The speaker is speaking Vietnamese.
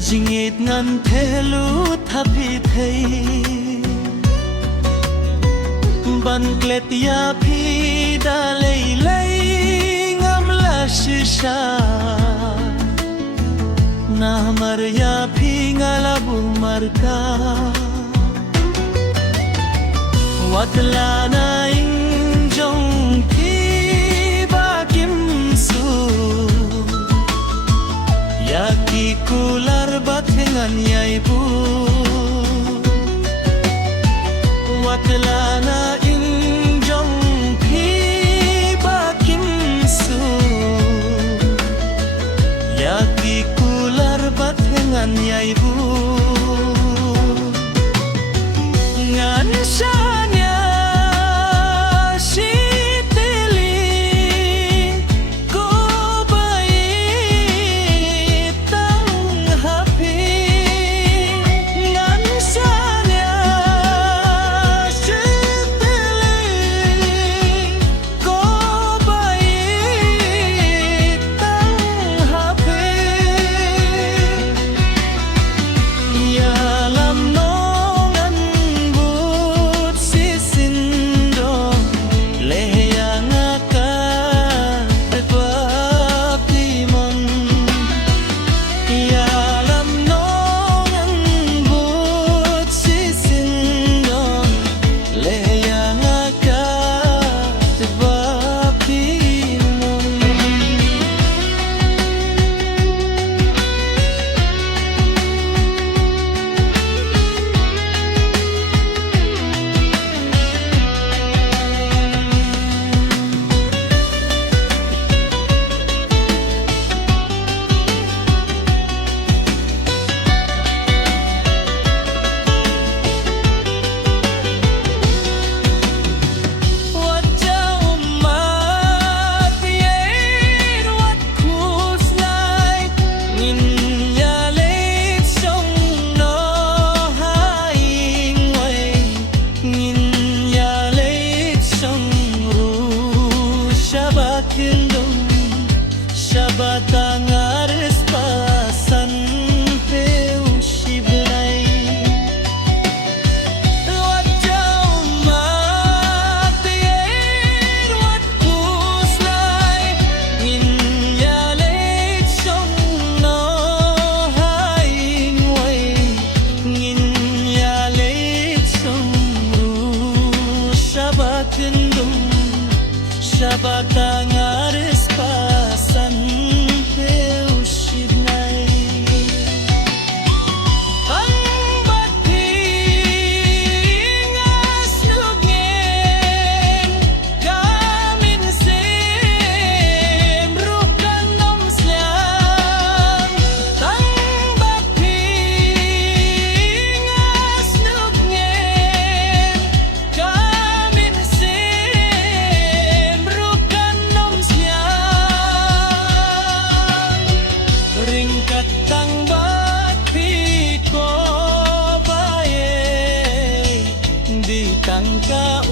jingit ngan thelu thapi thei ban klet ya phi da lei lei ngam la shisha na mar ya phi ngala bu marka watla na ing jong phi ba kim su ya ki kular bathengan yai bu watla na ing jong phi ba kim su ya ki kular bathengan yai bu ngan shanya Shabatang aris pasan peu shibnai wat jau mat yer wat kuslai in ya le chong no hain wai in ya le chong ru shabatindum shabatang aris pasan Katang bat phi ko baye di tangka